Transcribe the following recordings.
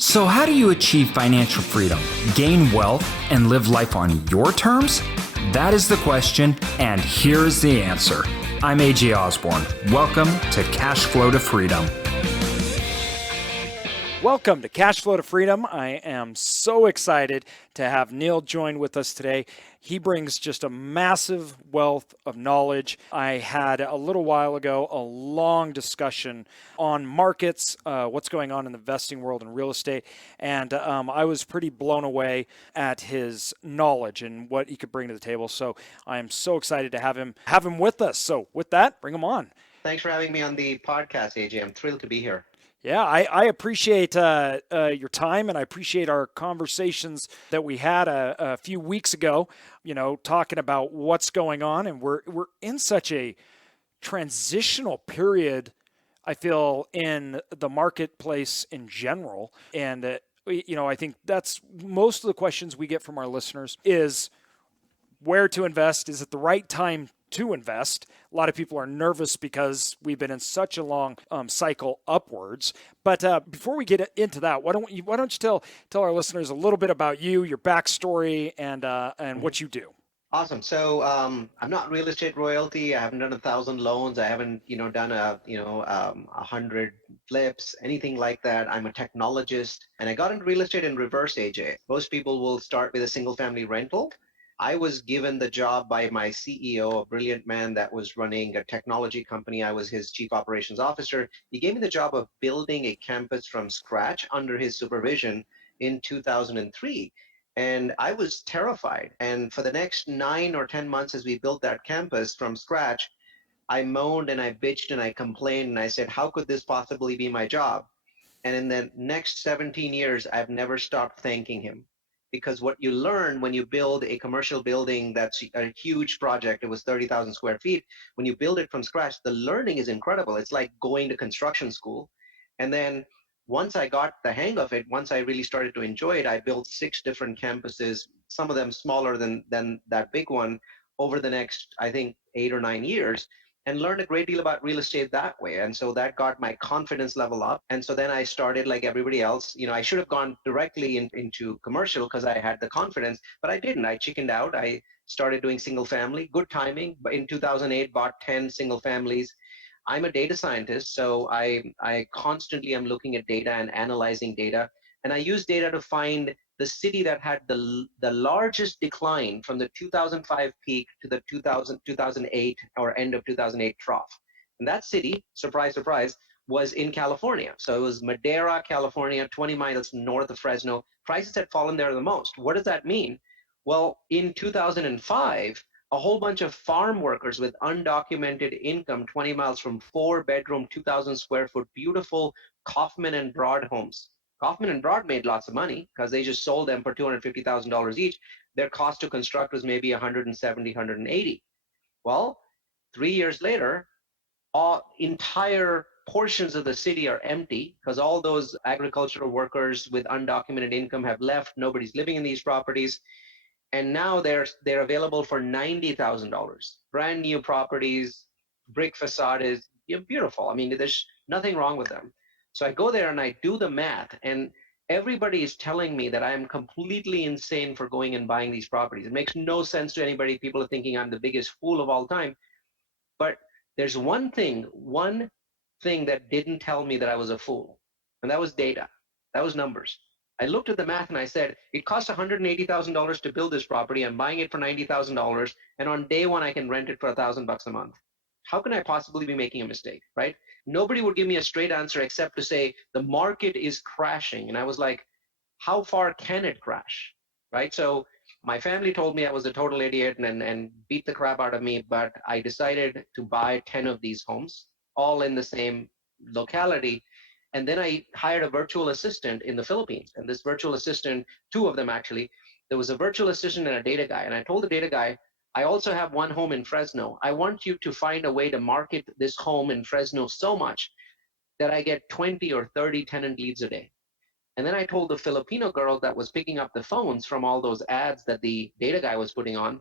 So, how do you achieve financial freedom, gain wealth, and live life on your terms? That is the question, and here's the answer. I'm AJ Osborne. Welcome to Cashflow to Freedom. Welcome to Cashflow to Freedom. I am so excited to have Neal join with us today. He brings just a massive wealth of knowledge. I had a little while ago a long discussion on markets, what's going on in the investing world and real estate, and I was pretty blown away at his knowledge and what he could bring to the table. So I am so excited to have him with us. So with that, bring him on. Thanks for having me on the podcast, AJ. I'm thrilled to be here. Yeah, I appreciate your time, and I appreciate our conversations that we had a few weeks ago, talking about what's going on. And we're in such a transitional period, I feel, in the marketplace in general. And, I think that's most of the questions we get from our listeners is where to invest. Is it the right time to invest? A lot of people are nervous because we've been in such a long cycle upwards. But before we get into that, why don't you tell our listeners a little bit about you, your backstory, and what you do? Awesome. So I'm not real estate royalty. I haven't done 1,000 loans. I haven't done 100 flips, anything like that. I'm a technologist, and I got into real estate in reverse, AJ. Most people will start with a single family rental. I was given the job by my CEO, a brilliant man that was running a technology company. I was his chief operations officer. He gave me the job of building a campus from scratch under his supervision in 2003. And I was terrified. And for the next 9 or 10 months, as we built that campus from scratch, I moaned and I bitched and I complained and I said, how could this possibly be my job? And in the next 17 years, I've never stopped thanking him. Because what you learn when you build a commercial building that's a huge project, it was 30,000 square feet, when you build it from scratch, the learning is incredible. It's like going to construction school. And then once I got the hang of it, once I really started to enjoy it, I built 6 different campuses, some of them smaller than that big one, over the next, I think, 8 or 9 years, and learned a great deal about real estate that way. And so that got my confidence level up. And so then I started, like everybody else, I should have gone directly into commercial because I had the confidence, but I didn't. I chickened out. I started doing single family, good timing. But in 2008, bought 10 single families. I'm a data scientist, so I constantly am looking at data and analyzing data. And I use data to find the city that had the largest decline from the 2005 peak to the 2008 or end of 2008 trough. And that city, surprise, surprise, was in California. So it was Madera, California, 20 miles north of Fresno. Prices had fallen there the most. What does that mean? Well, in 2005, a whole bunch of farm workers with undocumented income, 20 miles from 4-bedroom, 2,000 square foot, beautiful Kaufman and Broad homes. Kaufman and Broad made lots of money because they just sold them for $250,000 each. Their cost to construct was maybe 170, 180. Well, 3 years later, entire portions of the city are empty because all those agricultural workers with undocumented income have left. Nobody's living in these properties. And now they're available for $90,000. Brand new properties, brick facade is beautiful. I mean, there's nothing wrong with them. So I go there and I do the math, and everybody is telling me that I am completely insane for going and buying these properties. It makes no sense to anybody. People are thinking I'm the biggest fool of all time. But there's one thing that didn't tell me that I was a fool, and that was data. That was numbers. I looked at the math and I said, it costs $180,000 to build this property. I'm buying it for $90,000. And on day one, I can rent it for $1,000 a month. How can I possibly be making a mistake, right? Nobody would give me a straight answer except to say the market is crashing. And I was like, how far can it crash, right? So my family told me I was a total idiot and beat the crap out of me, but I decided to buy 10 of these homes, all in the same locality. And then I hired a virtual assistant in the Philippines. And this virtual assistant, 2 of them actually, there was a virtual assistant and a data guy. And I told the data guy, I also have one home in Fresno. I want you to find a way to market this home in Fresno so much that I get 20 or 30 tenant leads a day. And then I told the Filipino girl that was picking up the phones from all those ads that the data guy was putting on,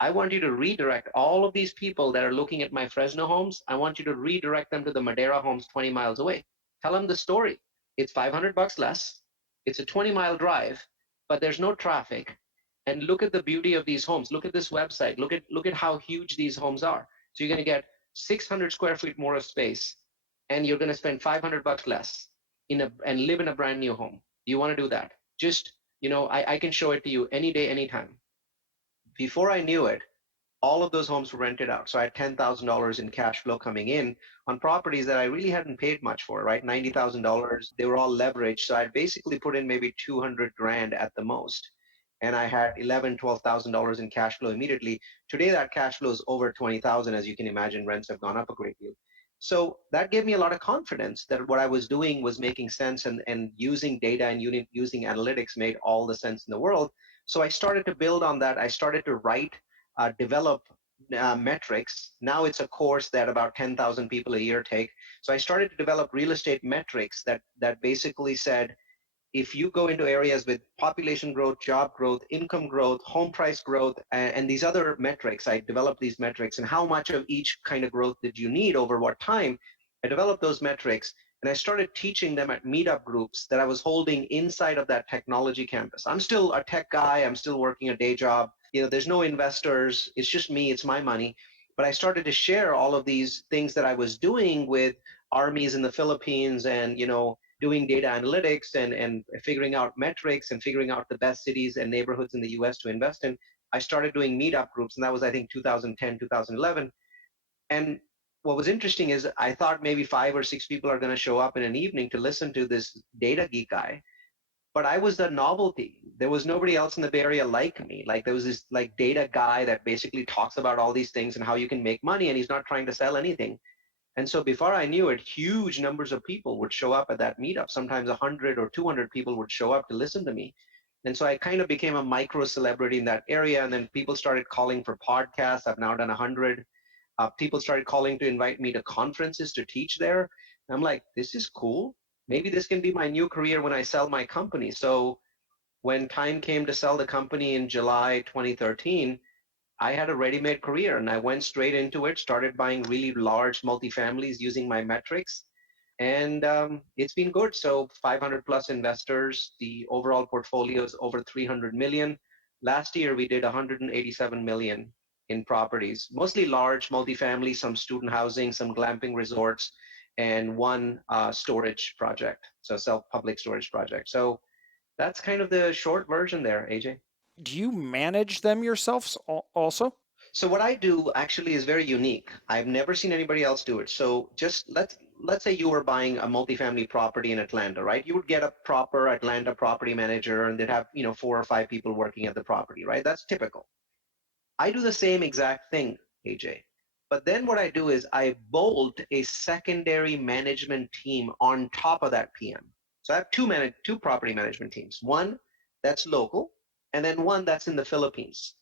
I want you to redirect all of these people that are looking at my Fresno homes. I want you to redirect them to the Madera homes 20 miles away. Tell them the story. It's $500 less. It's a 20-mile drive, but there's no traffic. And look at the beauty of these homes. Look at this website. Look at how huge these homes are. So you're going to get 600 square feet more of space, and you're going to spend $500 less and live in a brand new home. Do you want to do that? Just, I can show it to you any day, anytime. Before I knew it, all of those homes were rented out. So I had $10,000 in cash flow coming in on properties that I really hadn't paid much for, right? $90,000. They were all leveraged. So I basically put in maybe 200 grand at the most. And I had $12,000 in cash flow immediately. Today, that cash flow is over 20,000. As you can imagine, rents have gone up a great deal. So that gave me a lot of confidence that what I was doing was making sense, and using data and using analytics made all the sense in the world. So I started to build on that. I started to develop metrics. Now it's a course that about 10,000 people a year take. So I started to develop real estate metrics that basically said, if you go into areas with population growth, job growth, income growth, home price growth, and these other metrics, I developed these metrics, and how much of each kind of growth did you need over what time? I developed those metrics, and I started teaching them at meetup groups that I was holding inside of that technology campus. I'm still a tech guy. I'm still working a day job. There's no investors. It's just me. It's my money. But I started to share all of these things that I was doing with armies in the Philippines, and doing data analytics and figuring out metrics and figuring out the best cities and neighborhoods in the US to invest in. I started doing meetup groups, and that was, I think, 2010, 2011. And what was interesting is I thought maybe 5 or 6 people are going to show up in an evening to listen to this data geek guy. But I was the novelty. There was nobody else in the Bay Area like me. Like, there was this data guy that basically talks about all these things and how you can make money, and he's not trying to sell anything. And so before I knew it, huge numbers of people would show up at that meetup. Sometimes 100 or 200 people would show up to listen to me. And so I kind of became a micro celebrity in that area. And then people started calling for podcasts. I've now done 100. People started calling to invite me to conferences to teach there. And I'm like, this is cool. Maybe this can be my new career when I sell my company. So when time came to sell the company in July 2013, I had a ready-made career, and I went straight into it, started buying really large multifamilies using my metrics, and it's been good. So 500 plus investors, the overall portfolio is over 300 million. Last year, we did 187 million in properties, mostly large multifamily, some student housing, some glamping resorts, and one storage project, so self-public storage project. So that's kind of the short version there, AJ. Do you manage them yourselves also? So what I do actually is very unique. I've never seen anybody else do it. So just let's say you were buying a multifamily property in Atlanta, right? You would get a proper Atlanta property manager, and they'd have 4 or 5 people working at the property, right? That's typical. I do the same exact thing, AJ. But then what I do is I bolt a secondary management team on top of that PM. So I have two property management teams. One that's local, and then one that's in the Philippines.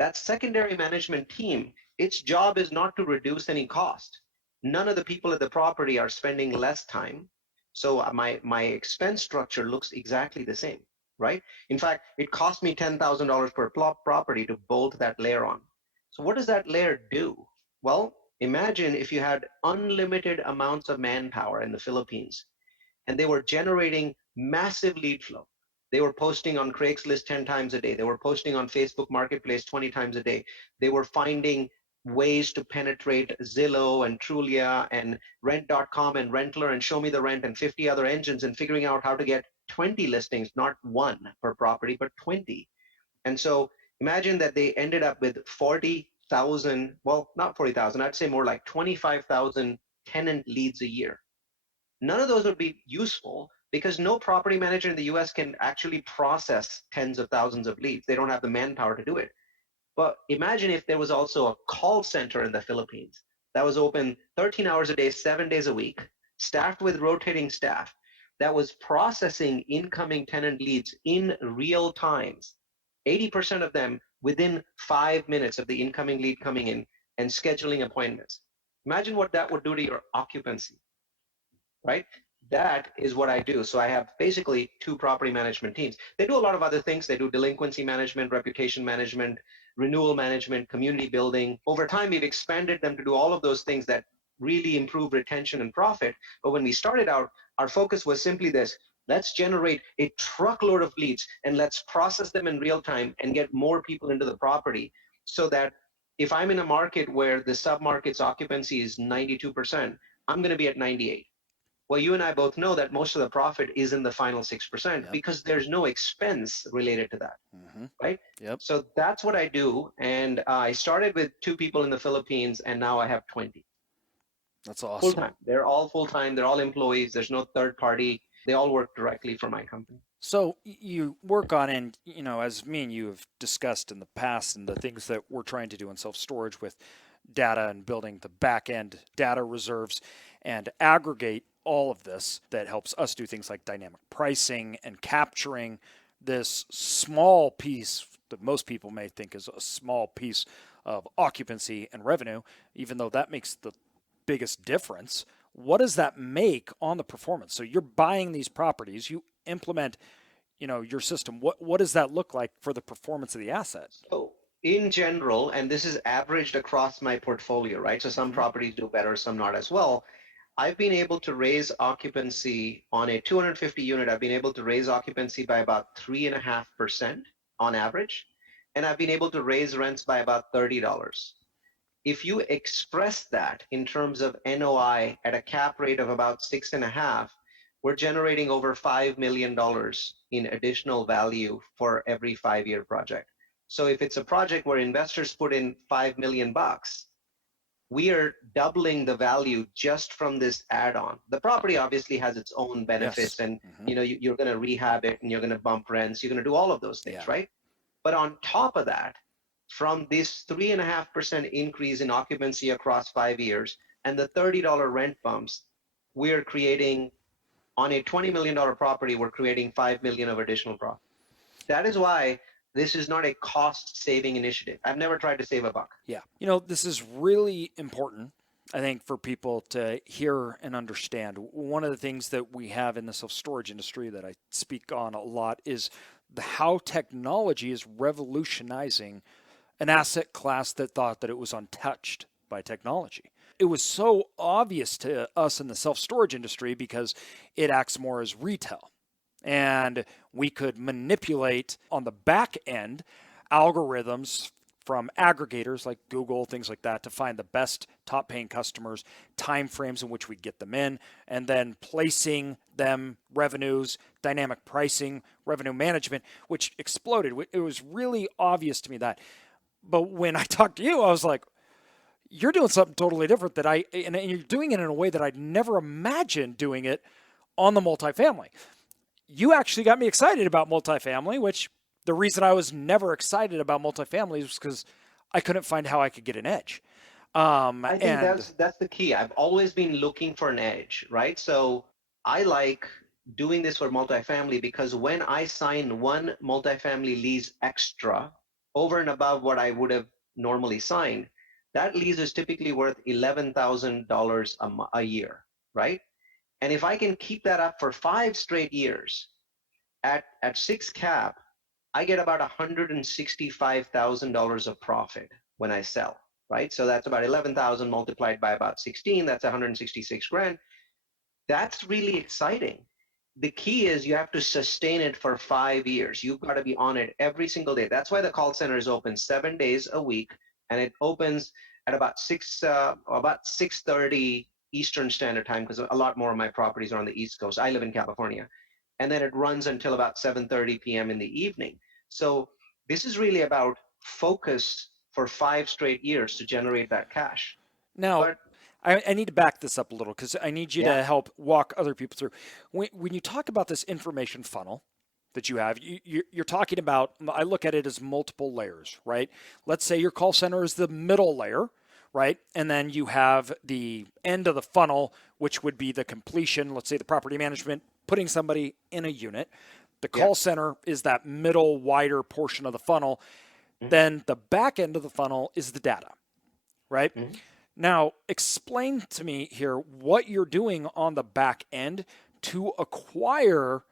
That secondary management team, its job is not to reduce any cost. None of the people at the property are spending less time. So my expense structure looks exactly the same, right? In fact, it cost me $10,000 per property to bolt that layer on. So what does that layer do? Well, imagine if you had unlimited amounts of manpower in the Philippines, and they were generating massive lead flow. They were posting on Craigslist 10 times a day. They were posting on Facebook Marketplace 20 times a day. They were finding ways to penetrate Zillow and Trulia and Rent.com and Rentler and Show Me the Rent and 50 other engines, and figuring out how to get 20 listings, not one per property, but 20. And so imagine that they ended up with 40,000, well, not 40,000, I'd say more like 25,000 tenant leads a year. None of those would be useful because no property manager in the US can actually process tens of thousands of leads. They don't have the manpower to do it. But imagine if there was also a call center in the Philippines that was open 13 hours a day, 7 days a week, staffed with rotating staff, that was processing incoming tenant leads in real times, 80% of them within 5 minutes of the incoming lead coming in, and scheduling appointments. Imagine what that would do to your occupancy, right? That is what I do. So I have basically 2 property management teams. They do a lot of other things. They do delinquency management, reputation management, renewal management, community building. Over time, we've expanded them to do all of those things that really improve retention and profit. But when we started out, our focus was simply this: Let's generate a truckload of leads and let's process them in real time and get more people into the property so that if I'm in a market where the submarket's occupancy is 92%, I'm going to be at 98. Well, you and I both know that most of the profit is in the final 6% Yep. because there's no expense related to that, Mm-hmm. right? Yep. So that's what I do. And I started with 2 people in the Philippines, and now I have 20 That's awesome. full-time. They're all full-time. They're all employees. There's no third party. They all work directly for my company. So you work on, and as me and you have discussed in the past, and the things that we're trying to do in self-storage with data and building the back end data reserves and aggregate all of this that helps us do things like dynamic pricing and capturing this small piece that most people may think is a small piece of occupancy and revenue, even though that makes the biggest difference. What does that make on the performance? So you're buying these properties, you implement, your system. What does that look like for the performance of the asset? So in general, and this is averaged across my portfolio, right? So some Mm-hmm. properties do better, some not as well. I've been able to raise occupancy on a 250 unit. I've been able to raise occupancy by about 3.5% on average. And I've been able to raise rents by about $30. If you express that in terms of NOI at a cap rate of about 6.5, we're generating over $5 million in additional value for every 5-year project. So if it's a project where investors put in 5 million bucks, we are doubling the value just from this add-on. The property obviously has its own benefits, Yes. and Mm-hmm. you're going to rehab it, and you're going to bump rents, you're going to do all of those things, Yeah. right? But on top of that, from this 3.5% increase in occupancy across 5 years and the $30 rent bumps, we're creating on a $20 million property, we're creating 5 million of additional profit. That is why this is not a cost saving initiative. I've never tried to save a buck. Yeah. This is really important, I think, for people to hear and understand. One of the things that we have in the self-storage industry that I speak on a lot is how technology is revolutionizing an asset class that thought that it was untouched by technology. It was so obvious to us in the self-storage industry because it acts more as retail. And we could manipulate on the back end algorithms from aggregators like Google, things like that, to find the best top paying customers, time frames in which we get them in, and then placing them, revenues, dynamic pricing, revenue management, which exploded. It was really obvious to me that. But when I talked to you, I was like, you're doing something totally different and you're doing it in a way that I'd never imagined doing it on the multifamily. You actually got me excited about multifamily, which the reason I was never excited about multifamily was because I couldn't find how I could get an edge. I think that's the key. I've always been looking for an edge, right? So I like doing this for multifamily because when I sign one multifamily lease extra over and above what I would have normally signed, that lease is typically worth $11,000 a year, right? And if I can keep that up for 5 straight years at 6 cap, I get about $165,000 of profit when I sell, right? So that's about 11,000 multiplied by about 16. That's 166 grand. That's really exciting. The key is you have to sustain it for 5 years. You've got to be on it every single day. That's why the call center is open 7 days a week, and it opens at about 6:30 Eastern Standard Time because a lot more of my properties are on the East Coast. I live in California, and then it runs until about 7:30 p.m. in the evening. So this is really about focus for 5 straight years to generate that cash. Now, But I need to back this up a little because I need you yeah, to help walk other people through. When you talk about this information funnel that you have, you're talking about, I look at it as multiple layers, right? Let's say your call center is the middle layer, right? And then you have the end of the funnel, which would be the completion, let's say the property management, putting somebody in a unit. The yeah. call center is that middle, wider portion of the funnel. Mhm, Then the back end of the funnel is the data, right? mhm. Now, explain to me here what you're doing on the back end to acquire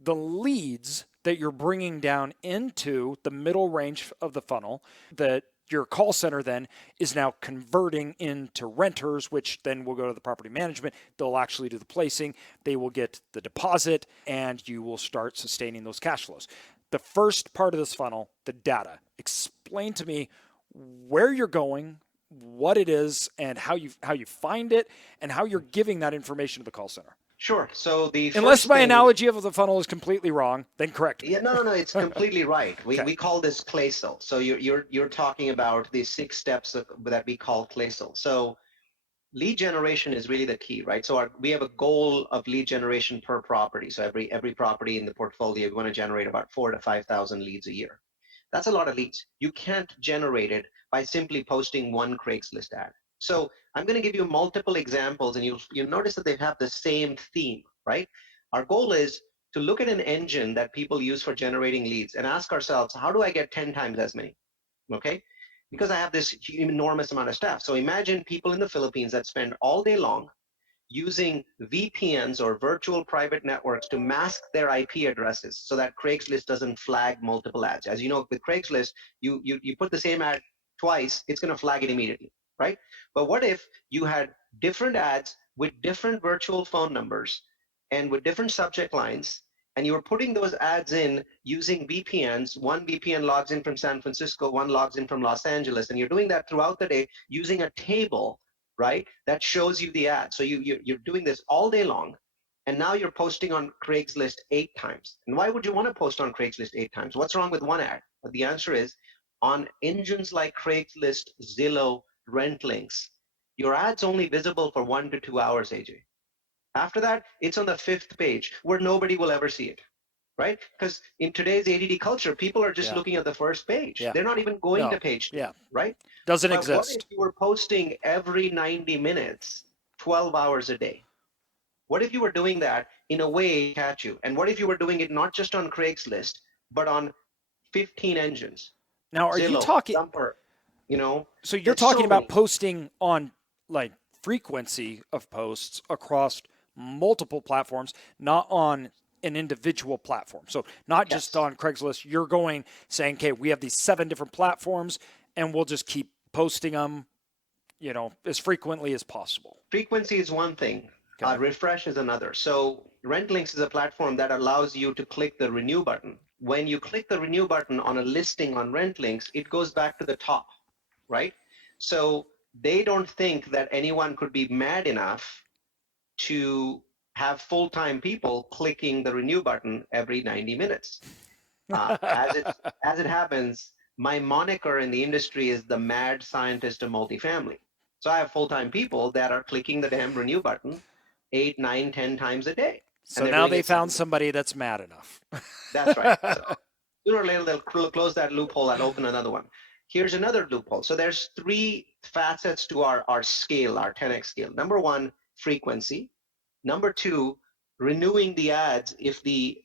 the leads that you're bringing down into the middle range of the funnel that your call center then is now converting into renters, which then will go to the property management. They'll actually do the placing. They will get the deposit, and you will start sustaining those cash flows. The first part of this funnel, the data. Explain to me where you're going, what it is, and how you find it, and how you're giving that information to the call center. Sure. So unless my analogy of the funnel is completely wrong, then correct me. Yeah, no, it's completely right. We call this Claysel. So you're talking about the 6 steps that we call Claysel. So lead generation is really the key, right? So we have a goal of lead generation per property. So every property in the portfolio, we want to generate about 4,000 to 5,000 leads a year. That's a lot of leads. You can't generate it by simply posting one Craigslist ad. So I'm going to give you multiple examples, and you'll notice that they have the same theme, right? Our goal is to look at an engine that people use for generating leads and ask ourselves, how do I get 10 times as many? Okay? Because I have this enormous amount of staff. So imagine people in the Philippines that spend all day long using VPNs or virtual private networks to mask their IP addresses so that Craigslist doesn't flag multiple ads. As you know, with Craigslist, you put the same ad twice, it's going to flag it immediately, right? But what if you had different ads with different virtual phone numbers and with different subject lines, and you were putting those ads in using VPNs? One VPN logs in from San Francisco, one logs in from Los Angeles, and you're doing that throughout the day using a table, right, that shows you the ad. So you're doing this all day long, and now you're posting on Craigslist 8 times. And why would you want to post on Craigslist 8 times? What's wrong with one ad? But the answer is, on engines like Craigslist, Zillow, RentLinks, your ad's only visible for 1 to 2 hours, AJ. After that, it's on the 5th page where nobody will ever see it, right? Because in today's ADD culture, people are just looking at the first page. They're not even going to page 2, right? Doesn't but exist. What if you were posting every 90 minutes, 12 hours a day? What if you were doing that in a way to catch you? And what if you were doing it not just on Craigslist, but on 15 engines? Now, are Zillow, you talking? Dumper, So you're talking about posting on like frequency of posts across multiple platforms, not on an individual platform. So not just on Craigslist. You're saying, okay, we have these 7 different platforms, and we'll just keep posting them, as frequently as possible. Frequency is one thing. Refresh is another. So RentLinks is a platform that allows you to click the renew button. When you click the renew button on a listing on RentLinks, it goes back to the top, right? So they don't think that anyone could be mad enough to have full-time people clicking the renew button every 90 minutes. As it happens, my moniker in the industry is the mad scientist of multifamily. So I have full-time people that are clicking the damn renew button 8, 9, 10 times a day. So now they found somebody that's mad enough. That's right. So sooner or later, they'll close that loophole and open another one. Here's another loophole. So there's 3 facets to our scale, our 10x scale. Number 1, frequency. Number 2, renewing the ads if the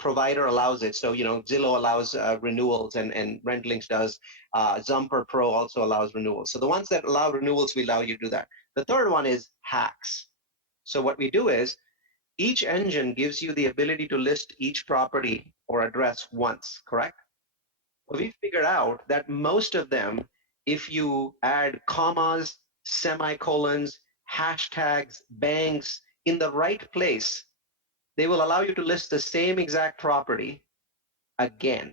provider allows it. So, Zillow allows renewals, and RentLinks does. Zumper Pro also allows renewals. So the ones that allow renewals, we allow you to do that. The third one is hacks. So what we do is, each engine gives you the ability to list each property or address once, correct? Well, we figured out that most of them, if you add commas, semicolons, hashtags, banks in the right place, they will allow you to list the same exact property again,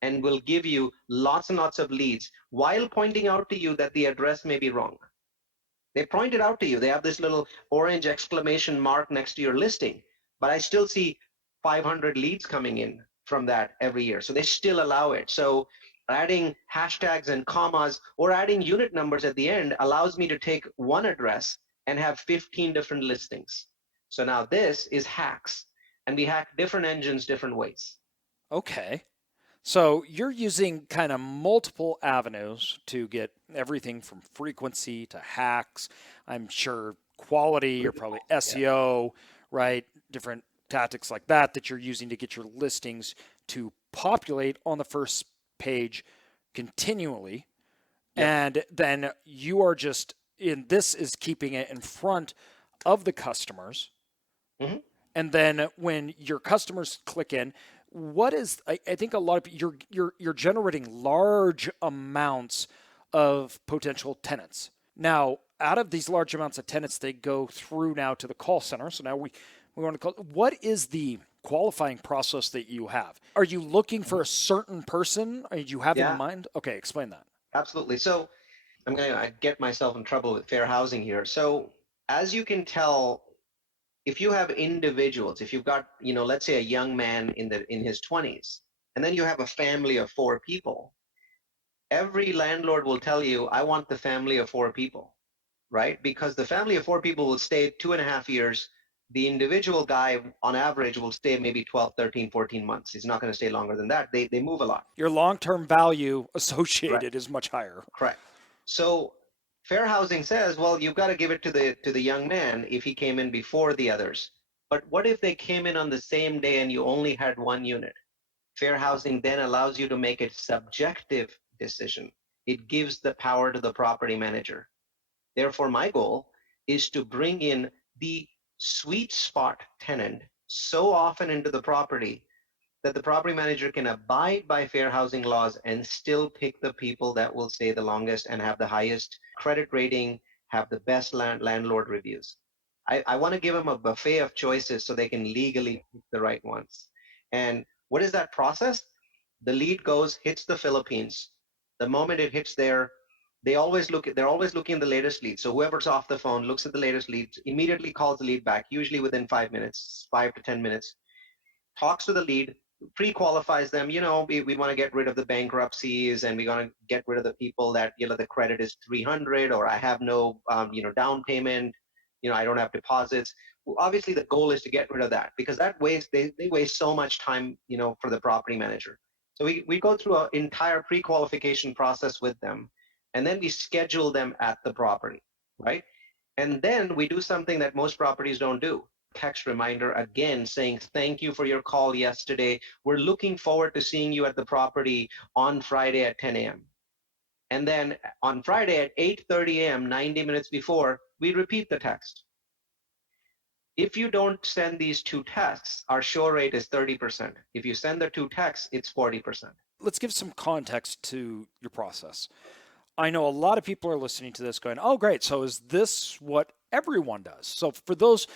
and will give you lots and lots of leads while pointing out to you that the address may be wrong. They point it out to you. They have this little orange exclamation mark next to your listing, but I still see 500 leads coming in from that every year. So they still allow it. So adding hashtags and commas or adding unit numbers at the end allows me to take one address and have 15 different listings. So now this is hacks, and we hack different engines different ways. Okay. So you're using kind of multiple avenues to get everything from frequency to hacks. I'm sure quality or probably SEO, right? Different tactics like that you're using to get your listings to populate on the first page continually. Yep. And then you are just this is keeping it in front of the customers. Mm-hmm. And then when your customers click in, What is, I think a lot of you're generating large amounts of potential tenants. Now, out of these large amounts of tenants, they go through now to the call center. So now we want to call, what is the qualifying process that you have? Are you looking for a certain person? Or you have in Yeah, mind? Okay, explain that. absolutely. So I'm going to get myself in trouble with fair housing here. So as you can tell, if you have individuals, if you've got, let's say a young man in his 20s, and then you have a family of 4 people, every landlord will tell you, I want the family of 4 people, right? Because the family of 4 people will stay 2.5 years. The individual guy on average will stay maybe 12, 13, 14 months. He's not going to stay longer than that. They move a lot. Your long-term value Correct. associated is much higher. Correct. So fair housing says, well, you've got to give it to the young man if he came in before the others. But what if they came in on the same day and you only had one unit? Fair housing then allows you to make a subjective decision. It gives the power to the property manager. Therefore, my goal is to bring in the sweet spot tenant so often into the property that the property manager can abide by fair housing laws and still pick the people that will stay the longest and have the highest credit rating, have the best landlord reviews. I want to give them a buffet of choices so they can legally pick the right ones. And what is that process? The lead goes, hits the Philippines. The moment it hits there, they're always looking at the latest lead. So whoever's off the phone looks at the latest lead, immediately calls the lead back, usually within 5 minutes, 5 to 10 minutes, talks to the lead, pre-qualifies them. We want to get rid of the bankruptcies, and we want to get rid of the people that, the credit is 300, or I have no, down payment, I don't have deposits. Well, obviously the goal is to get rid of that, because they waste so much time, for the property manager. So we go through an entire pre-qualification process with them, and then we schedule them at the property, right? And then we do something that most properties don't do. Text reminder again saying, thank you for your call yesterday. We're looking forward to seeing you at the property on Friday at 10 a.m. And then on Friday at 8:30 a.m., 90 minutes before, we repeat the text. If you don't send these 2 texts, our show rate is 30%. If you send the 2 texts, it's 40%. Let's give some context to your process. I know a lot of people are listening to this going, oh, great. So is this what everyone does? So for those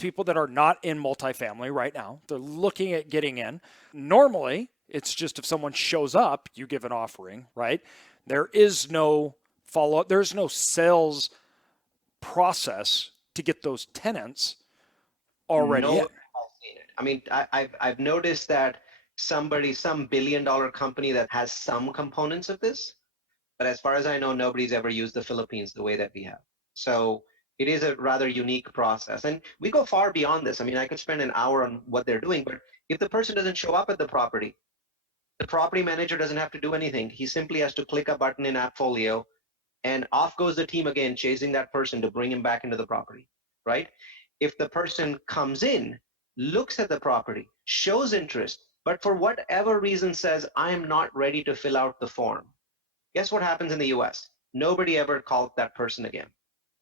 people that are not in multifamily right now, they're looking at getting in. Normally, it's just if someone shows up, you give an offering, right? There is no follow-up. There's no sales process to get those tenants already in. No, I've seen it. I mean, I've noticed that some billion-dollar company that has some components of this, but as far as I know, nobody's ever used the Philippines the way that we have. So it is a rather unique process. And we go far beyond this. I mean, I could spend an hour on what they're doing, but if the person doesn't show up at the property manager doesn't have to do anything. He simply has to click a button in AppFolio, and off goes the team again, chasing that person to bring him back into the property, right? If the person comes in, looks at the property, shows interest, but for whatever reason says, I am not ready to fill out the form, guess what happens in the US? Nobody ever called that person again,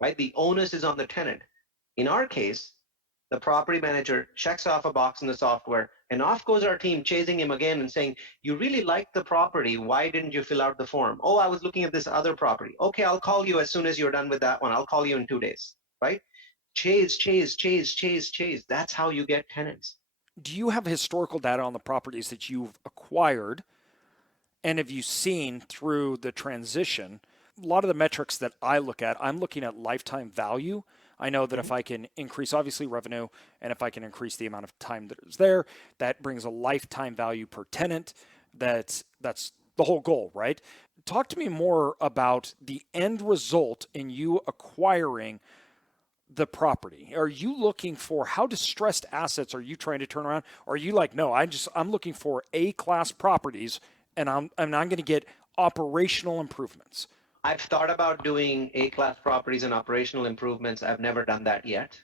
right? The onus is on the tenant. In our case, the property manager checks off a box in the software, and off goes our team chasing him again and saying, you really liked the property. Why didn't you fill out the form? Oh, I was looking at this other property. Okay, I'll call you as soon as you're done with that one. I'll call you in 2 days, right? Chase, chase, chase, chase, chase. That's how you get tenants. Do you have historical data on the properties that you've acquired? And have you seen through the transition, a lot of the metrics that I look at, I'm looking at lifetime value. I know that if I can increase, obviously, revenue, and if I can increase the amount of time that is there, that brings a lifetime value per tenant. That's the whole goal, right? Talk to me more about the end result in you acquiring the property. Are you looking for, how distressed assets are you trying to turn around? Or are you like, no, I'm looking for A-class properties, and I'm going to get operational improvements? I've thought about doing A-class properties and operational improvements. I've never done that yet.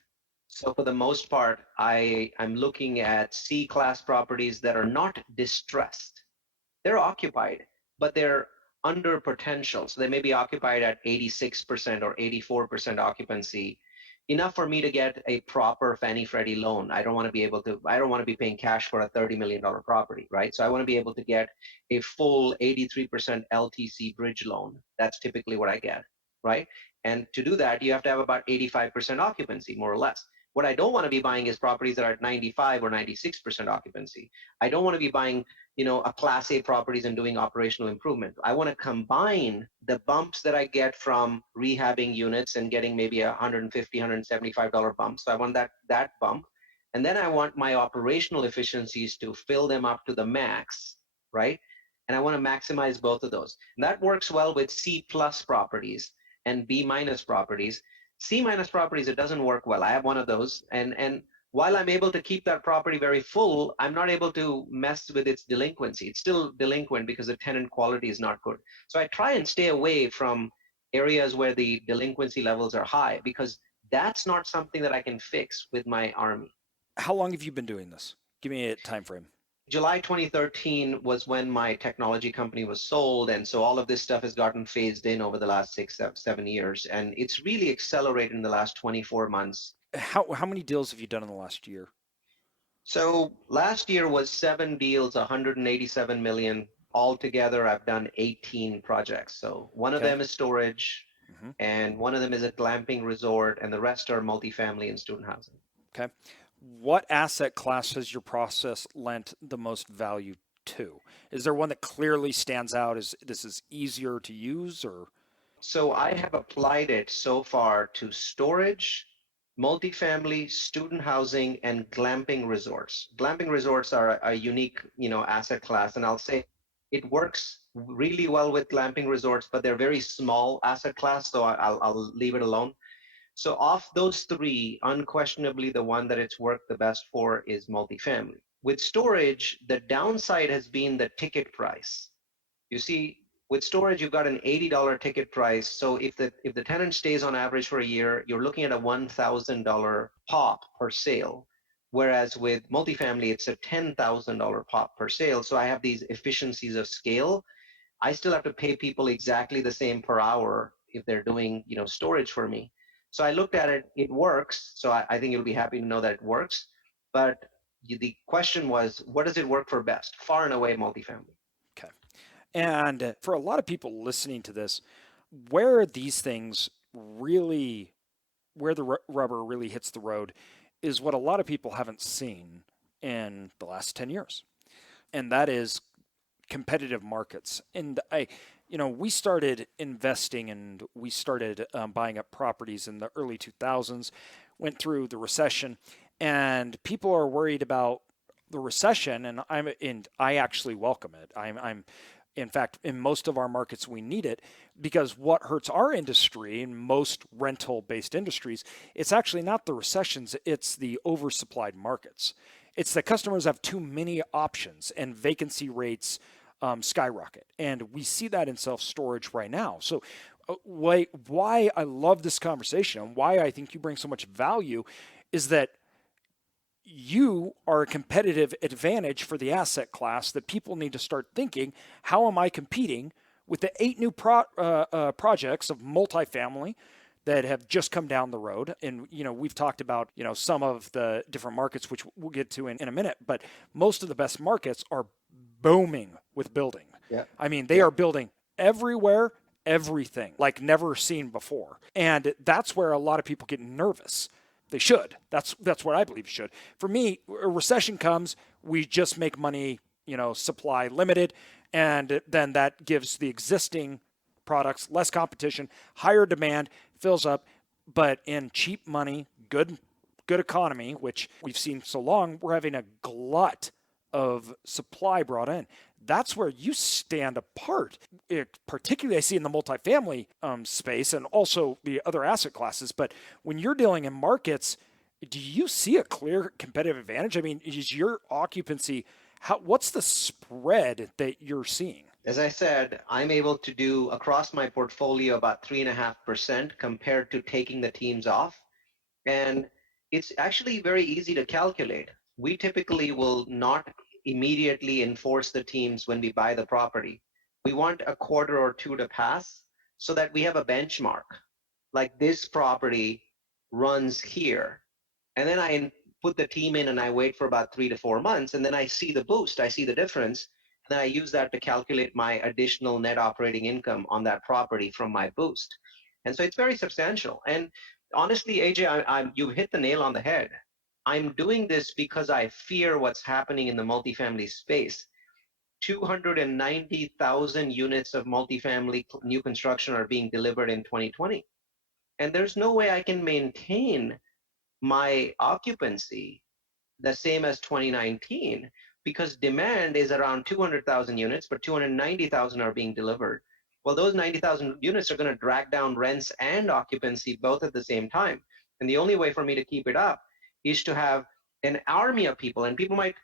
So for the most part, I'm looking at C-class properties that are not distressed. They're occupied, but they're under potential. So they may be occupied at 86% or 84% occupancy. enough for me to get a proper Fannie Freddie loan. I don't want to be paying cash for a $30 million property, right? So I want to be able to get a full 83% LTC bridge loan. That's typically what I get, right? And to do that, you have to have about 85% occupancy, more or less. What I don't want to be buying is properties that are at 95 or 96% occupancy. I don't want to be buying, a Class A properties and doing operational improvement. I want to combine the bumps that I get from rehabbing units and getting maybe a $150, $175 bump. So I want that bump. And then I want my operational efficiencies to fill them up to the max, right? And I want to maximize both of those. And that works well with C plus properties and B minus properties. C minus properties, it doesn't work well. I have one of those. And while I'm able to keep that property very full, I'm not able to mess with its delinquency. It's still delinquent because the tenant quality is not good. So I try and stay away from areas where the delinquency levels are high, because that's not something that I can fix with my army. How long have you been doing this? Give me a time frame. July 2013 was when my technology company was sold. And so all of this stuff has gotten phased in over the last 6, 7 years. And it's really accelerated in the last 24 months. How many deals have you done in the last year? So last year was 7 deals, 187 million. Altogether, I've done 18 projects. So one of them is storage, and one of them is a glamping resort, and the rest are multifamily and student housing. Okay. What asset class has your process lent the most value to? Is there one that clearly stands out as this is easier to use, or? So I have applied it so far to storage, multifamily, student housing, and glamping resorts. Glamping resorts are a unique, asset class, and I'll say it works really well with glamping resorts, but they're very small asset class, so I'll leave it alone. So of those three, unquestionably the one that it's worked the best for is multifamily. With storage, the downside has been the ticket price. You see, with storage, you've got an $80 ticket price. So if the tenant stays on average for a year, you're looking at a $1,000 pop per sale. Whereas with multifamily, it's a $10,000 pop per sale. So I have these efficiencies of scale. I still have to pay people exactly the same per hour if they're doing, storage for me. So I looked at it, it works. So I think you'll be happy to know that it works. But the question was, what does it work for best? Far and away multifamily. Okay. And for a lot of people listening to this, where these things really, where the rubber really hits the road is what a lot of people haven't seen in the last 10 years. And that is competitive markets. And we started investing and we started buying up properties in the early 2000s, went through the recession, and people are worried about the recession, and I actually welcome it. I'm in fact, in most of our markets, we need it, because what hurts our industry and most rental-based industries, it's actually not the recessions, it's the oversupplied markets. It's that customers have too many options and vacancy rates skyrocket. And we see that in self-storage right now. So why I love this conversation and why I think you bring so much value is that you are a competitive advantage for the asset class that people need to start thinking, how am I competing with the 8 new projects of multifamily that have just come down the road? And, we've talked about, some of the different markets, which we'll get to in a minute, but most of the best markets are booming with building. Yeah. I mean, they are building everywhere, everything like never seen before. And that's where a lot of people get nervous. They should. That's what I believe should. For me, a recession comes, we just make money, supply limited, and then that gives the existing products less competition, higher demand, fills up, but in cheap money, good economy, which we've seen so long, we're having a glut of supply brought in. That's where you stand apart. Particularly I see in the multifamily space and also the other asset classes. But when you're dealing in markets, do you see a clear competitive advantage? I mean, is your occupancy, what's the spread that you're seeing? As I said, I'm able to do across my portfolio about 3.5% compared to taking the teams off. And it's actually very easy to calculate. We typically will not immediately enforce the teams when we buy the property. We want a quarter or two to pass so that we have a benchmark. Like this property, runs here. And then I put the team in and I wait for about 3 to 4 months. And then I see the boost, I see the difference. And then I use that to calculate my additional net operating income on that property from my boost. And so it's very substantial. And honestly, AJ, you've hit the nail on the head. I'm doing this because I fear what's happening in the multifamily space. 290,000 units of multifamily new construction are being delivered in 2020. And there's no way I can maintain my occupancy the same as 2019 because demand is around 200,000 units, but 290,000 are being delivered. Well, those 90,000 units are going to drag down rents and occupancy both at the same time. And the only way for me to keep it up is to have an army of people. And people might,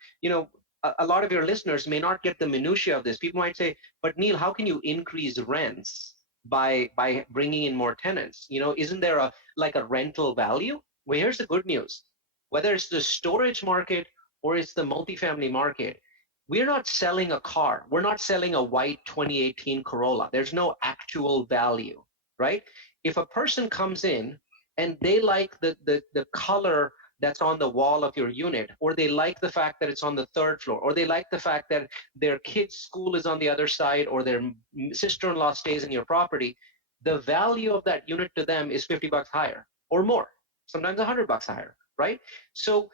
a lot of your listeners may not get the minutiae of this. People might say, but Neal, how can you increase rents by bringing in more tenants? Isn't there a rental value? Well, here's the good news. Whether it's the storage market or it's the multifamily market, we're not selling a car. We're not selling a white 2018 Corolla. There's no actual value, right? If a person comes in and they like the color that's on the wall of your unit, or they like the fact that it's on the third floor, or they like the fact that their kid's school is on the other side, or their sister-in-law stays in your property, the value of that unit to them is $50 higher or more, sometimes $100 higher, right? So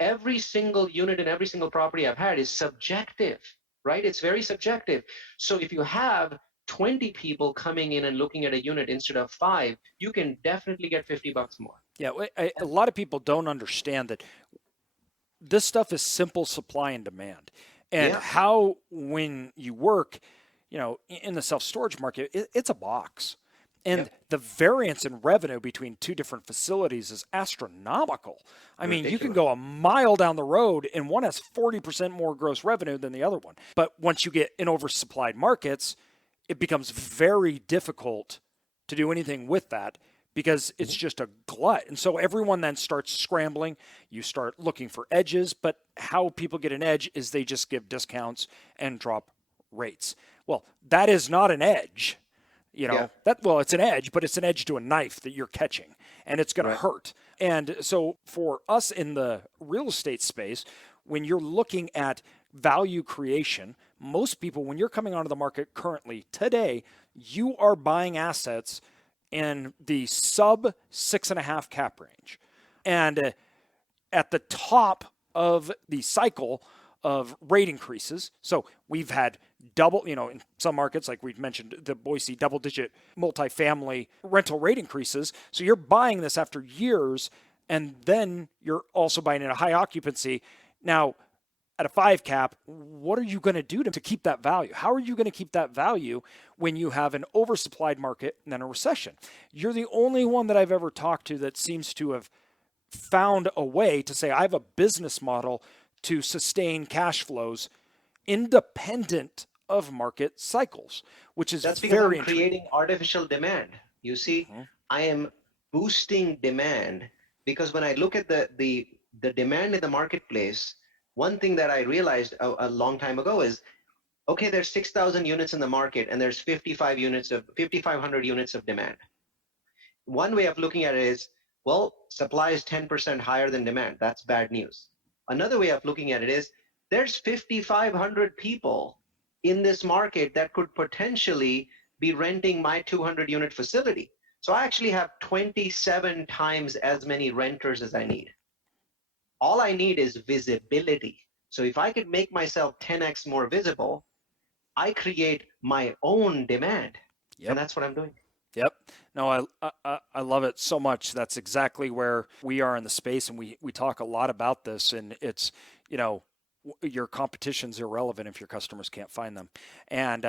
every single unit and every single property I've had is subjective, right? It's very subjective. So if you have 20 people coming in and looking at a unit instead of 5, you can definitely get $50 more. Yeah, a lot of people don't understand that this stuff is simple supply and demand. And how, when you work, in the self-storage market, it's a box. And the variance in revenue between two different facilities is astronomical. I mean, you can go a mile down the road and one has 40% more gross revenue than the other one. But once you get in oversupplied markets, it becomes very difficult to do anything with that because it's just a glut. And so everyone then starts scrambling. You start looking for edges, but how people get an edge is they just give discounts and drop rates. Well, that is not an edge. It's an edge, but it's an edge to a knife that you're catching, and it's going to hurt. And so for us in the real estate space, when you're looking at value creation, most people, when you're coming onto the market currently today, you are buying assets in the sub 6.5 cap range. And at the top of the cycle of rate increases, so we've had double, in some markets, like we've mentioned, the Boise double-digit multifamily rental rate increases. So you're buying this after years, and then you're also buying at a high occupancy. Now, at a 5 cap, what are you going to do to keep that value? How are you going to keep that value when you have an oversupplied market and then a recession? You're the only one that I've ever talked to that seems to have found a way to say, I have a business model to sustain cash flows independent of market cycles, which is that's because very I'm creating artificial demand. You see, I am boosting demand because when I look at the demand in the marketplace, one thing that I realized a long time ago is, okay, there's 6,000 units in the market and there's 5,500 units of demand. One way of looking at it is, well, supply is 10% higher than demand. That's bad news. Another way of looking at it is, there's 5,500 people in this market that could potentially be renting my 200 unit facility. So I actually have 27 times as many renters as I need. All I need is visibility. So if I could make myself 10x more visible, I create my own demand. And that's what I'm doing. Yep. No, I love it so much. That's exactly where we are in the space. And we talk a lot about this, and it's, your competition's irrelevant if your customers can't find them. And,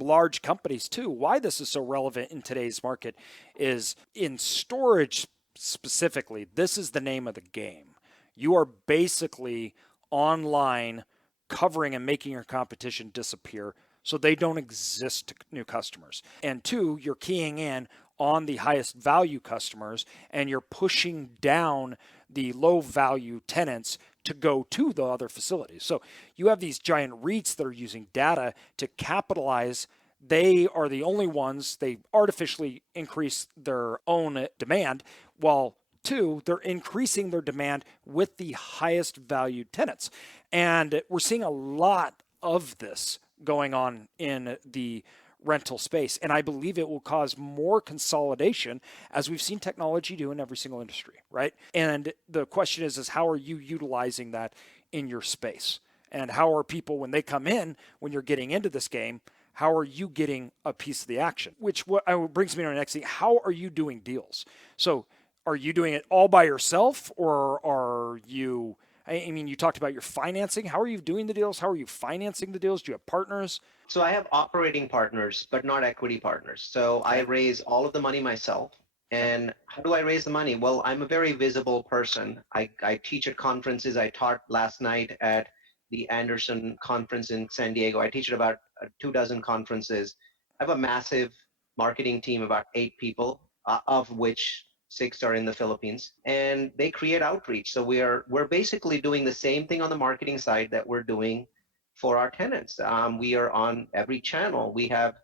large companies too, why this is so relevant in today's market is in storage specifically, this is the name of the game. You are basically online covering and making your competition disappear so they don't exist to new customers. And 2, you're keying in on the highest value customers and you're pushing down the low value tenants to go to the other facilities. So you have these giant REITs that are using data to capitalize they are the only ones, they artificially increase their own demand, while two, they're increasing their demand with the highest valued tenants. And we're seeing a lot of this going on in the rental space. And I believe it will cause more consolidation, as we've seen technology do in every single industry, right? And the question is how are you utilizing that in your space? And how are people, when they come in, when you're getting into this game, how are you getting a piece of the action? Which brings me to the next thing. How are you doing deals? So are you doing it all by yourself, or are you, I mean, you talked about your financing. How are you doing the deals? How are you financing the deals? Do you have partners? So I have operating partners, but not equity partners. So I Okay. raise all of the money myself. Okay. And how do I raise the money? Well, I'm a very visible person. I teach at conferences. I taught last night at the Anderson conference in San Diego. I teach at about 24 conferences. I have a massive marketing team, about 8 people, of which 6 are in the Philippines, and they create outreach. So we're basically doing the same thing on the marketing side that we're doing for our tenants. We are on every channel. We have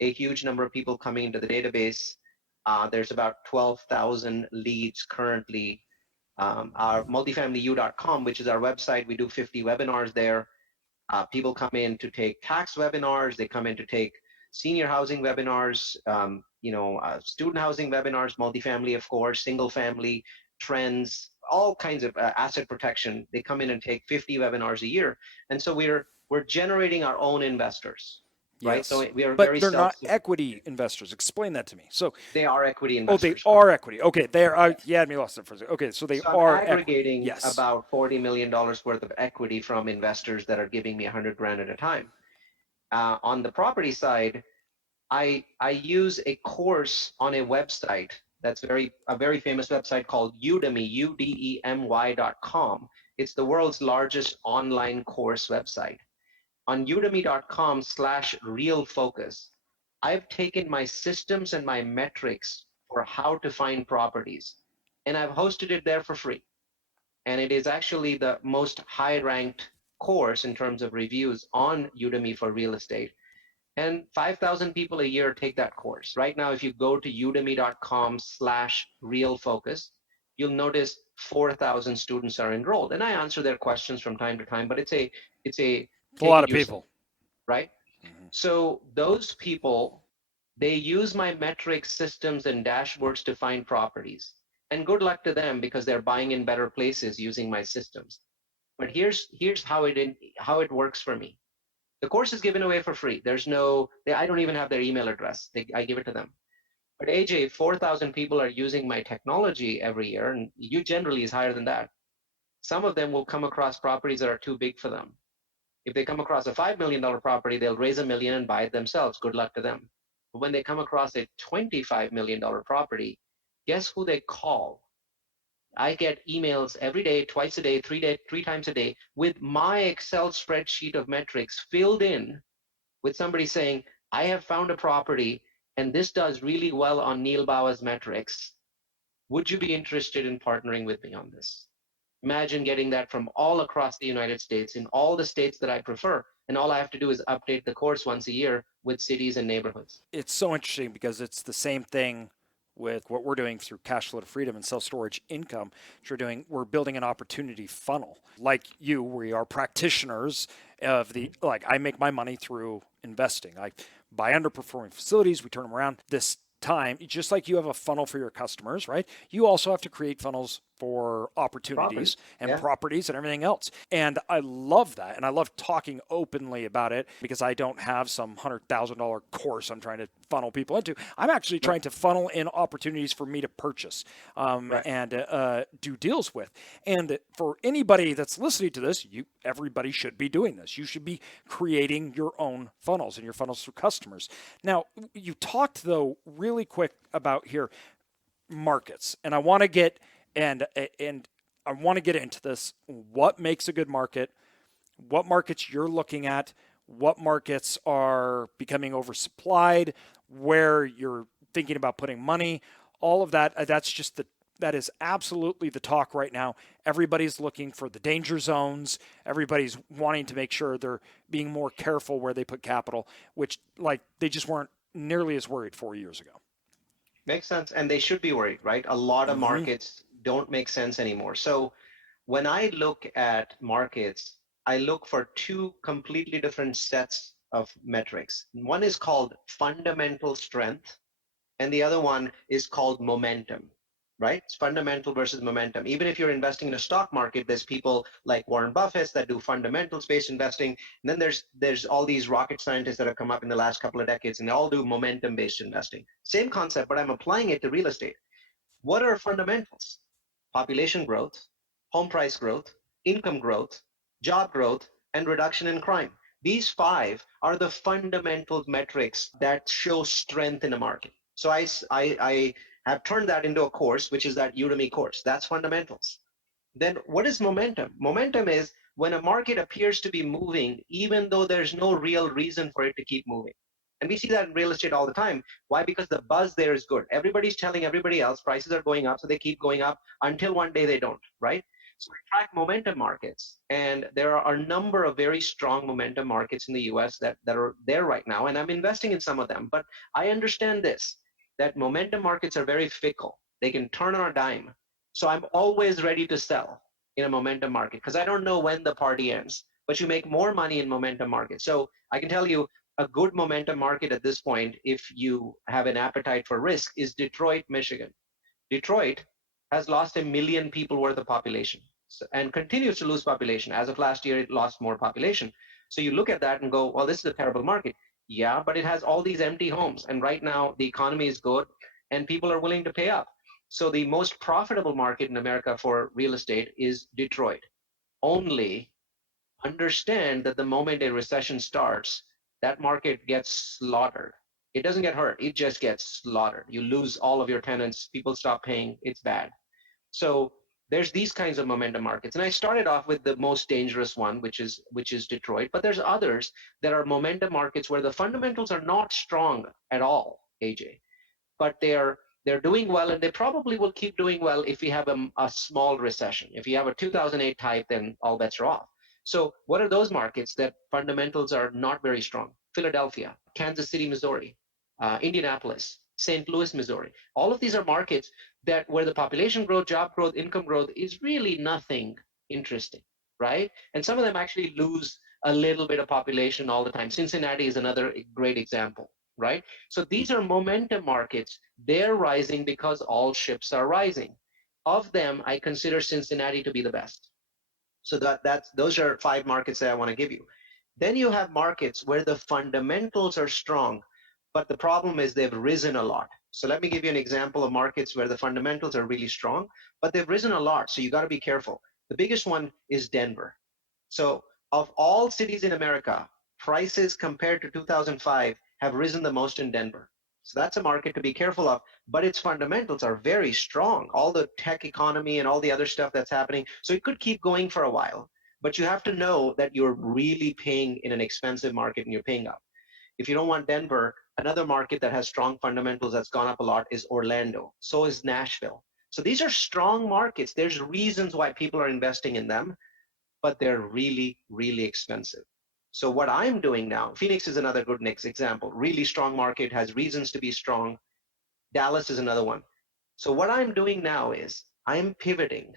a huge number of people coming into the database. There's about 12,000 leads currently. Our multifamilyu.com, which is our website, we do 50 webinars there. People come in to take tax webinars. They come in to take senior housing webinars, student housing webinars, multifamily, of course, single family, trends, all kinds of asset protection. They come in and take 50 webinars a year. And so we're generating our own investors, right? Yes. So we are But very they're not self-sufficient. equity investors. Explain that to me. So, They are equity oh, they investors, are correct? equity. Okay. They are, you had me lost there for a second. Okay. So they So I'm are equity. aggregating Yes. about $40 million worth of equity from investors that are giving me 100 grand at a time. On the property side, I use a course on a website that's a very famous website called Udemy, udemy.com. It's the world's largest online course website. On udemy.com/realfocus, I've taken my systems and my metrics for how to find properties, and I've hosted it there for free. And it is actually the most high ranked course in terms of reviews on Udemy for real estate. And 5,000 people a year take that course. Right now, if you go to udemy.com/realfocus, you'll notice 4,000 students are enrolled. And I answer their questions from time to time, but it's a It's a lot take it of yourself, people. right? Mm-hmm. So those people, they use my metrics, systems, and dashboards to find properties. And good luck to them, because they're buying in better places using my systems. But here's how it works for me. The course is given away for free. I don't even have their email address. I give it to them. But AJ, 4,000 people are using my technology every year, and you generally is higher than that. Some of them will come across properties that are too big for them. If they come across a $5 million property, they'll raise $1 million and buy it themselves. Good luck to them. But when they come across a $25 million property, guess who they call? I get emails every day, twice a day, three times a day, with my Excel spreadsheet of metrics filled in with somebody saying, I have found a property and this does really well on Neal Bawa's metrics. Would you be interested in partnering with me on this? Imagine getting that from all across the United States, in all the states that I prefer. And all I have to do is update the course once a year with cities and neighborhoods. It's so interesting because it's the same thing with what we're doing through Cashflow to Freedom and self-storage income. We're building an opportunity funnel. Like you, we are practitioners of I make my money through investing. I buy underperforming facilities, we turn them around. This time, just like you have a funnel for your customers, right? You also have to create funnels for opportunities and Yeah. properties and everything else. And I love that. And I love talking openly about it, because I don't have some $100,000 course I'm trying to funnel people into. I'm actually trying to funnel in opportunities for me to purchase Right. and do deals with. And for anybody that's listening to this, everybody should be doing this. You should be creating your own funnels and your funnels through customers. Now, you talked though really quick about here markets, and I want to get and I want to get into this. What makes a good market? What markets you're looking at? What markets are becoming oversupplied? Where you're thinking about putting money? All of that. That's just That is absolutely the talk right now. Everybody's looking for the danger zones. Everybody's wanting to make sure they're being more careful where they put capital, which like they just weren't nearly as worried 4 years ago. Makes sense. And they should be worried, right? A lot of Mm-hmm. markets don't make sense anymore. So when I look at markets, I look for two completely different sets of metrics. One is called fundamental strength, and the other one is called momentum, right? It's fundamental versus momentum. Even if you're investing in a stock market, there's people like Warren Buffett that do fundamentals-based investing, and then there's all these rocket scientists that have come up in the last couple of decades, and they all do momentum-based investing. Same concept, but I'm applying it to real estate. What are fundamentals? Population growth, home price growth, income growth, job growth, and reduction in crime. These five are the fundamental metrics that show strength in a market. So I have turned that into a course, which is that Udemy course. That's fundamentals. Then what is momentum? Momentum is when a market appears to be moving, even though there's no real reason for it to keep moving. And we see that in real estate all the time. Why? Because the buzz there is good. Everybody's telling everybody else prices are going up, so they keep going up until one day they don't, right? So we track momentum markets, and there are a number of very strong momentum markets in the US that are there right now, and I'm investing in some of them. But I understand this, that momentum markets are very fickle. They can turn on a dime. So I'm always ready to sell in a momentum market because I don't know when the party ends, but you make more money in momentum markets. So I can tell you a good momentum market at this point, if you have an appetite for risk, is Detroit, Michigan. Detroit has lost 1 million people worth of population and continues to lose population. As of last year, it lost more population. So you look at that and go, well, this is a terrible market. Yeah, but it has all these empty homes. And right now, the economy is good and people are willing to pay up. So the most profitable market in America for real estate is Detroit. Only understand that the moment a recession starts, that market gets slaughtered. It doesn't get hurt, it just gets slaughtered. You lose all of your tenants, people stop paying, it's bad. So there's these kinds of momentum markets. And I started off with the most dangerous one, which is Detroit, but there's others that are momentum markets where the fundamentals are not strong at all, AJ, but they're doing well, and they probably will keep doing well if we have a small recession. If you have a 2008 type, then all bets are off. So what are those markets that fundamentals are not very strong? Philadelphia, Kansas City, Missouri, Indianapolis, St. Louis, Missouri. All of these are markets that where the population growth, job growth, income growth is really nothing interesting, right? And some of them actually lose a little bit of population all the time. Cincinnati is another great example, right? So these are momentum markets. They're rising because all ships are rising. Of them, I consider Cincinnati to be the best. So those are 5 markets that I want to give you. Then you have markets where the fundamentals are strong, but the problem is they've risen a lot. So let me give you an example of markets where the fundamentals are really strong, but they've risen a lot. So you got to be careful. The biggest one is Denver. So of all cities in America, prices compared to 2005 have risen the most in Denver. So that's a market to be careful of, but its fundamentals are very strong. All the tech economy and all the other stuff that's happening. So it could keep going for a while, but you have to know that you're really paying in an expensive market and you're paying up. If you don't want Denver, another market that has strong fundamentals that's gone up a lot is Orlando. So is Nashville. So these are strong markets. There's reasons why people are investing in them, but they're really, really expensive. So what I'm doing now, Phoenix is another good next example. Really strong market, has reasons to be strong. Dallas is another one. So what I'm doing now is I'm pivoting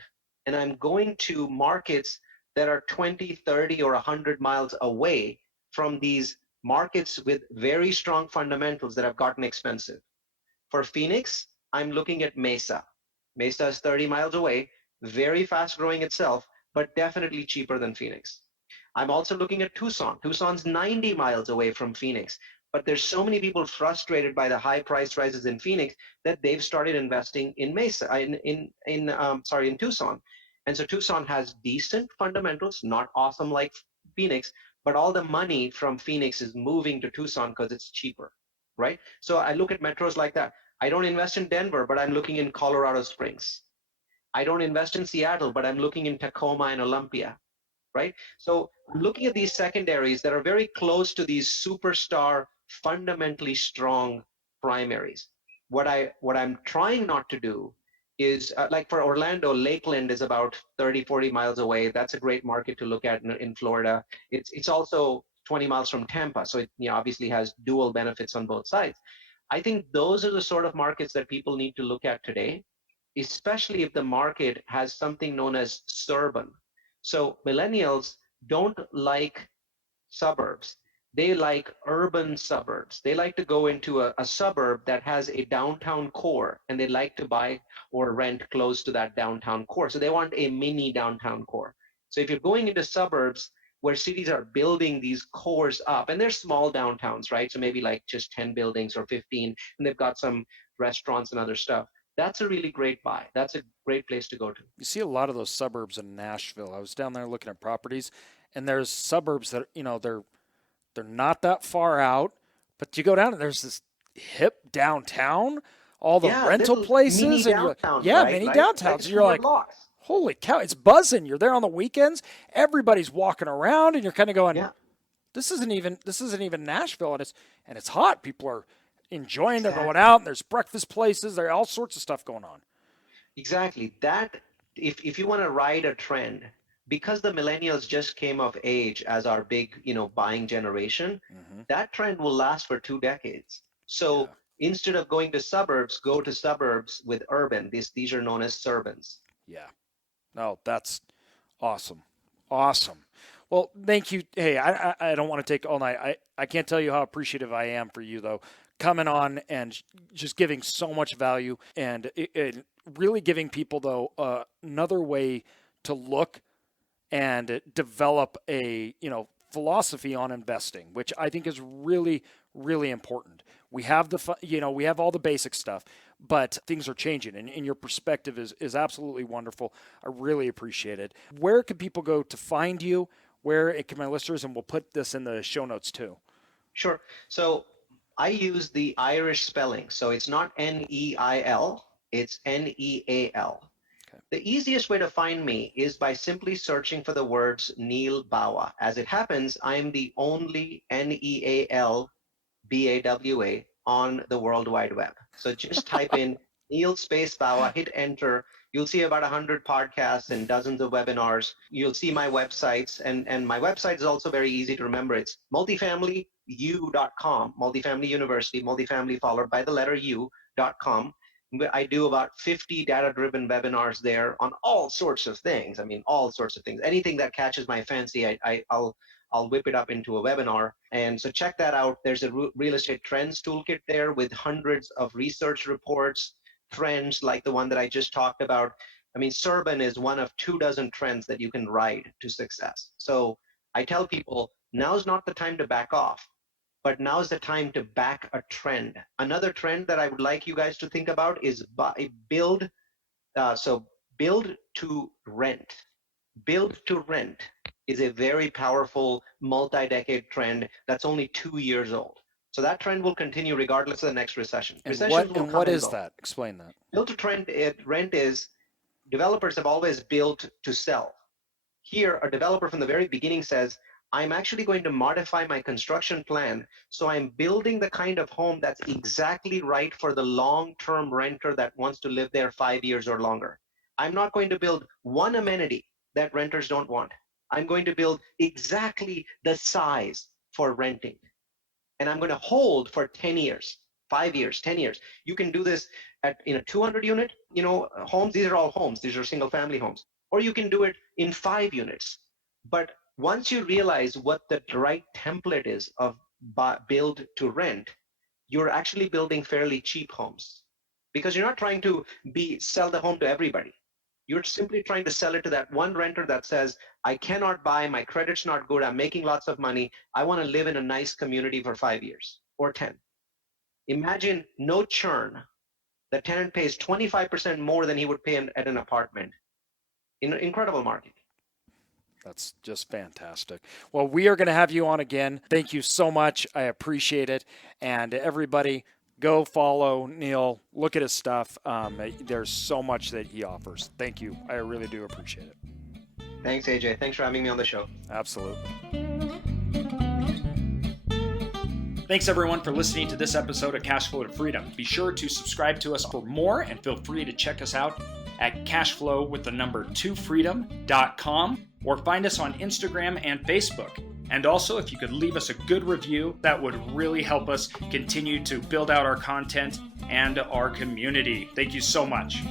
and I'm going to markets that are 20, 30, or 100 miles away from these markets with very strong fundamentals that have gotten expensive. For Phoenix, I'm looking at Mesa. Mesa is 30 miles away, very fast growing itself, but definitely cheaper than Phoenix. I'm also looking at Tucson. Tucson's 90 miles away from Phoenix, but there's so many people frustrated by the high price rises in Phoenix that they've started investing in in Tucson. And so Tucson has decent fundamentals, not awesome like Phoenix, but all the money from Phoenix is moving to Tucson because it's cheaper, right? So I look at metros like that. I don't invest in Denver, but I'm looking in Colorado Springs. I don't invest in Seattle, but I'm looking in Tacoma and Olympia, right? So I'm looking at these secondaries that are very close to these superstar, fundamentally strong primaries. What I'm trying not to do is like for Orlando, Lakeland is about 30, 40 miles away. That's a great market to look at in Florida. It's also 20 miles from Tampa. So it obviously has dual benefits on both sides. I think those are the sort of markets that people need to look at today, especially if the market has something known as suburban. So millennials don't like suburbs. They like urban suburbs. They like to go into a suburb that has a downtown core, and they like to buy or rent close to that downtown core. So they want a mini downtown core. So if you're going into suburbs where cities are building these cores up, and they're small downtowns, right? So maybe like just 10 buildings or 15, and they've got some restaurants and other stuff. That's a really great buy. That's a great place to go to. You see a lot of those suburbs in Nashville. I was down there looking at properties, and there's suburbs that, they're not that far out, but you go down and there's this hip downtown, all the rental places, mini and you're downtowns, mini right? downtowns. Like And you're like, blocks. holy cow, it's buzzing. You're there on the weekends, everybody's walking around, and you're kind of going, this isn't even Nashville, and it's hot. People are enjoying. They're going out, and there's breakfast places. There's all sorts of stuff going on. Exactly. That if you want to ride a trend, because the millennials just came of age as our big, buying generation, that trend will last for 2 decades. So instead of going to suburbs, go to suburbs with urban. These are known as suburbans. Yeah. No, that's awesome. Awesome. Well, thank you. Hey, I don't want to take all night. I can't tell you how appreciative I am for you, though, coming on and just giving so much value and it really giving people, though, another way to look and develop a, philosophy on investing, which I think is really, really important. We have we have all the basic stuff, but things are changing, and your perspective is absolutely wonderful. I really appreciate it. Where can people go to find you? Where can my listeners, and we'll put this in the show notes too. Sure. So I use the Irish spelling. So it's not Neil, it's Neal. The easiest way to find me is by simply searching for the words Neal Bawa. As it happens, I am the only Neal Bawa on the World Wide Web. So just type in Neal space Bawa, hit enter. You'll see about 100 podcasts and dozens of webinars. You'll see my websites, and my website is also very easy to remember. It's multifamilyu.com, Multifamily University, multifamily followed by the letter U.com. I do about 50 data-driven webinars there on all sorts of things. I mean, all sorts of things. Anything that catches my fancy, I'll whip it up into a webinar. And so check that out. There's a real estate trends toolkit there with hundreds of research reports, trends like the one that I just talked about. I mean, suburban is one of 24 trends that you can ride to success. So I tell people, now's not the time to back off, but now's the time to back a trend. Another trend that I would like you guys to think about is build to rent. Build to rent is a very powerful multi-decade trend that's only 2 years old. So that trend will continue regardless of the next recession. And what is that? Explain that. Build to rent is developers have always built to sell. Here, a developer from the very beginning says, I'm actually going to modify my construction plan, so I'm building the kind of home that's exactly right for the long-term renter that wants to live there 5 years or longer. I'm not going to build one amenity that renters don't want. I'm going to build exactly the size for renting. And I'm going to hold for 10 years, 5 years, 10 years. You can do this in a 200 unit, homes. These are all homes. These are single family homes. Or you can do it in 5 units. But once you realize what the right template is of build to rent, you're actually building fairly cheap homes, because you're not trying to sell the home to everybody. You're simply trying to sell it to that one renter that says, I cannot buy, my credit's not good, I'm making lots of money, I want to live in a nice community for 5 years or 10. Imagine no churn. The tenant pays 25% more than he would pay at an apartment. In an incredible market. That's just fantastic. Well, we are going to have you on again. Thank you so much. I appreciate it. And everybody, go follow Neal. Look at his stuff. There's so much that he offers. Thank you. I really do appreciate it. Thanks, AJ. Thanks for having me on the show. Absolutely. Thanks everyone for listening to this episode of Cashflow to Freedom. Be sure to subscribe to us for more and feel free to check us out at cashflow2freedom.com or find us on Instagram and Facebook. And also, if you could leave us a good review, that would really help us continue to build out our content and our community. Thank you so much.